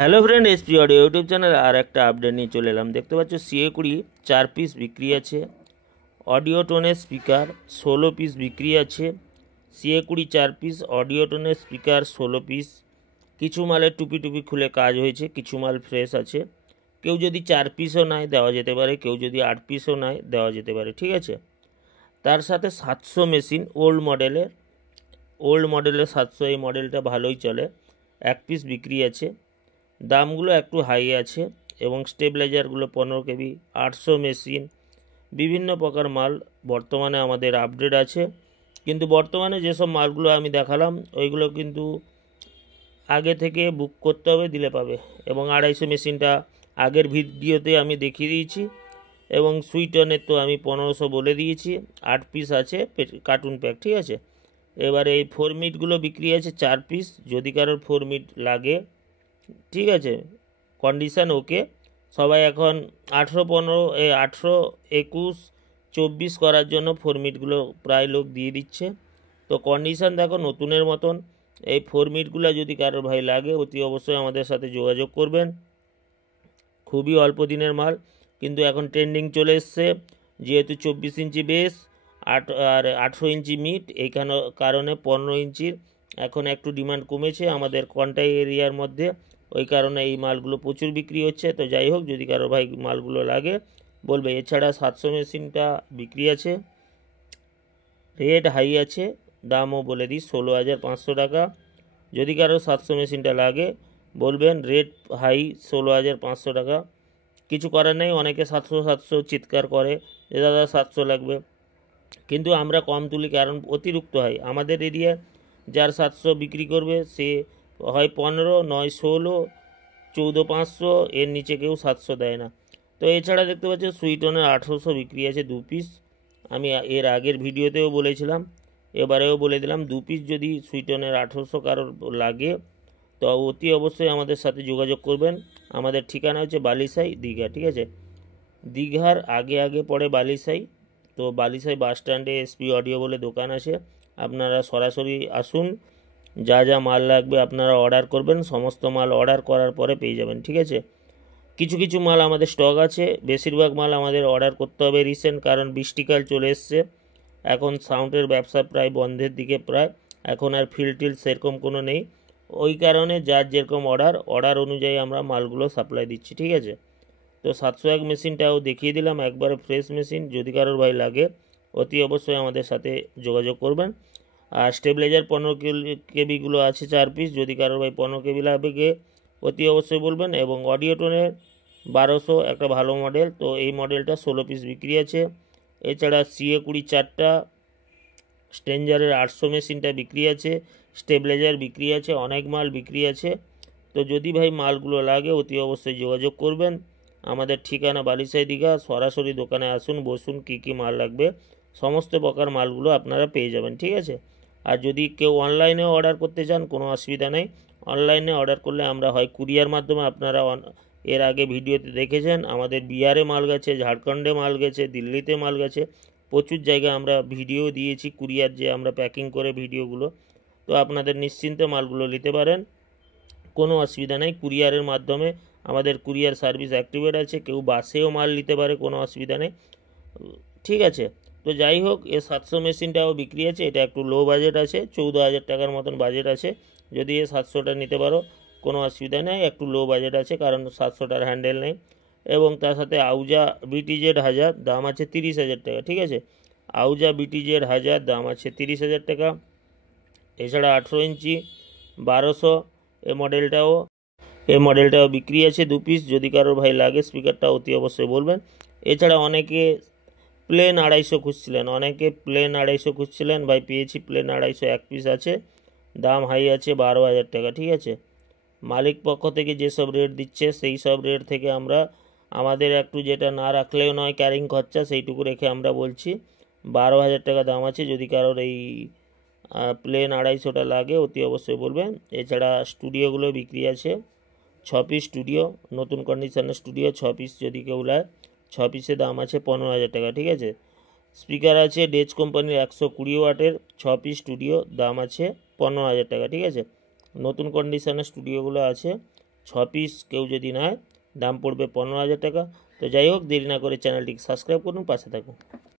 Hello friend SP audio YouTube channel और एक update नहीं चले एलाम देखते पाচ্ছ CA20 4 पिस बिक्री आछे ऑडियो टोने स्पीकार 16 पिस बिक्री आछे CA20 4 पिस ऑडियो टोने स्पीकार 16 पिस किछु मालेर टुपी टुपी खुले काज होयेछे किछु माल फ्रेश आछे केउ जदि 4 पिसও নেয় দেওয়া যেতে পারে केउ जदि 8 पिसও নেয় দেওয়া যেতে পারে ठीक আছে তার সাথে 700 মেশিন ওল্ড মডেলের 700 এই মডেলটা ভালোই চলে এক পিস বিক্রি আছে দামগুলো একটু হাই আছে এবং স্টেবিলাইজারগুলো 15 কেবি 800 মেশিন বিভিন্ন প্রকার মাল বর্তমানে আমাদের আপডেট আছে কিন্তু বর্তমানে যে সব মালগুলো আমি দেখালাম ওইগুলো কিন্তু আগে থেকে বুক করতে হবে দিলে পাবে এবং 250 মেশিনটা আগের ভিডিওতে আমি দেখিয়ে দিয়েছি এবং সুইটনের তো আমি 1500 বলে দিয়েছি 8 পিস আছে কার্টুন প্যাক ঠিক আছে এবারে এই 4 মিটগুলো বিক্রি আছে 4 পিস যদি কারোর 4 মিট লাগে ठीक है कन्डिशन ओके सबाई एखन 18 15 18 21 24 करार जोन्नो 4 मिटगुलो प्राय लोक दिए दिच्छे तो कन्डिशन देखो नतूनेर मतन এই 4 মিটগুলো যদি কারোর ভাই লাগে অতি অবশ্যই আমাদের সাথে যোগাযোগ করবেন খুবই অল্প দিনের মাল কিন্তু এখন ট্রেন্ডিং চলে এসেছে যেহেতু 24 ইঞ্চি বেস আর 18 ইঞ্চি মিট এই কারণে 15 ইঞ্চির এখন একটু ডিমান্ড কমেছে আমাদের কন্টাই এরিয়ার মধ্যে ওই কারণে এই মালগুলো প্রচুর বিক্রি হচ্ছে তো যাই হোক যদি কারো ভাই মালগুলো লাগে বলবে এছাড়া 700 মেশিনটা বিক্রি আছে রেট হাই আছে দামও বলে দিই 16500 টাকা যদি কারো 700 মেশিনটা লাগে বলবেন রেট হাই 16500 টাকা কিছু করার নেই অনেকে 700 চিৎকার করে যে দাদা 700 লাগবে কিন্তু আমরা কম তুলি কারণ অতিরিক্ত হয় আমাদের এরিয়া যার 700 বিক্রি করবে সে হয় 15 নয় 16 14500 এর নিচে কেউ 700 দেয় না তো এছাড়া দেখতে পাচ্ছ সুইটনের 1800 বিক্রি আছে 2 পিস আমি এর আগের ভিডিওতেও বলেছিলাম এবারেও বলে দিলাম 2 পিস যদি সুইটনের 1800 কারোর লাগে তো অতি অবশ্যই আমাদের সাথে যোগাযোগ করবেন আমাদের ঠিকানা হচ্ছে বালিসাই দীঘা ঠিক আছে দীঘার আগে পড়ে বালিসাই তো বালিসাই বাস স্ট্যান্ডে এসপি অডিও বলে দোকান আছে আপনারা সরাসরি আসুন যা যা মাল লাগবে আপনারা অর্ডার করবেন সমস্ত মাল অর্ডার করার পরে পেয়ে যাবেন ঠিক আছে কিছু মাল আমাদের স্টক আছে বেশিরভাগ মাল আমাদের অর্ডার করতে হবে রিসেন্ট কারণ বৃষ্টিকাল চলে এসছে এখন সাউন্ডের ব্যবসা প্রায় বন্ধের দিকে প্রায় এখন আর ফিল্ড সেরকম কোনো নেই ওই কারণে যার যেরকম অর্ডার অনুযায়ী আমরা মালগুলো সাপ্লাই দিচ্ছি ঠিক আছে তো 701 মেশিনটাও দেখিয়ে দিলাম একবারে ফ্রেশ মেশিন যদি কারোর ভাই লাগে অতি অবশ্যই আমাদের সাথে যোগাযোগ করবেন আর স্টেবিলাইজার 15 কেবিগুলো আছে 4 পিস যদি কারোর ভাই 15 কেবি লাগবে অতি অবশ্যই বলবেন এবং অডিও টোনের 1200 একটা ভালো মডেল তো এই মডেলটা 16 পিস বিক্রি আছে এছাড়া CA20 4টা স্ট্রেঞ্জারের 800 মেশিনটা বিক্রি আছে স্টেবিলাইজার বিক্রি আছে অনেক মাল বিক্রি আছে তো যদি ভাই মালগুলো লাগে অতি অবশ্যই যোগাযোগ করবেন আমাদের ঠিকানা বালিসাই দীঘা সরাসরি দোকানে আসুন বসুন কি মাল লাগবে সমস্ত প্রকার মালগুলো আপনারা পেয়ে যাবেন ঠিক আছে আর যদি কেউ অনলাইনে অর্ডার করতে চান কোনো অসুবিধা নেই অনলাইনে অর্ডার করলে আমরা হয় কুরিয়ার মাধ্যমে আপনারা এর আগে ভিডিওতে দেখেছেন আমাদের বিহারে মাল গেছে ঝাড়খণ্ডে মাল গেছে দিল্লিতে মাল গেছে প্রচুর জায়গায় আমরা ভিডিও দিয়েছি কুরিয়ার যে আমরা প্যাকিং করে ভিডিওগুলো তো আপনাদের নিশ্চিন্তে মালগুলো নিতে পারেন কোনো অসুবিধা নেই কুরিয়ারের মাধ্যমে আমাদের কুরিয়ার সার্ভিস অ্যাক্টিভেট আছে কেউ বাসেও মাল নিতে পারে কোনো অসুবিধা নেই ঠিক আছে তো যাই হোক এ 700 মেশিনটাও বিক্রি আছে এটা একটু লো বাজেট আছে 14000 টাকার মতন বাজেট আছে যদি এ 700টা নিতে পারো কোনো অসুবিধা নেই একটু লো বাজেট আছে কারণ 700টার হ্যান্ডেল নেই এবং তার সাথে আউজা BTZ 1000 দাম আছে 30000 টাকা ঠিক আছে আউজা BTZ 1000 দাম আছে 30000 টাকা এছাড়া 18 ইঞ্চি 1200 এই মডেলটাও বিক্রি আছে 2 পিস যদি কারোর ভাই লাগে স্পিকারটা অতি অবশ্যই বলবেন এছাড়া অনেকে প্লেন 250 খুঁজছিলেন ভাই পেয়েছি প্লেন 250 এক পিস আছে দাম হাই আছে 12000 টাকা ঠিক আছে মালিক পক্ষ থেকে যেসব রেট দিচ্ছে সেই সব রেট থেকে আমরা আমাদের একটু যেটা না রাখলেও নয় ক্যারিং খরচা সেইটুকু রেখে আমরা বলছি 12000 টাকা দাম আছে যদি কারোর এই প্লেন 250টা লাগে অতি অবশ্যই বলবেন এছাড়া স্টুডিওগুলো বিক্রি আছে 6 পিস স্টুডিও নতুন কন্ডিশনের স্টুডিও 6 পিস যদি কেউ লাগে 6 পিসের দাম আছে 15000 টাকা ঠিক আছে স্পিকার আছে ডেজ কোম্পানির 120 ওয়াটের 6 পিস স্টুডিও দাম আছে 15000 টাকা ঠিক আছে নতুন কন্ডিশনের স্টুডিওগুলো আছে পিস কেউ যদি নেয় দাম পড়বে 15,000 টাকা। তো যাই হোক, দেরি না করে চ্যানেলটিকে সাবস্ক্রাইব করুন, পাশে থাকুন।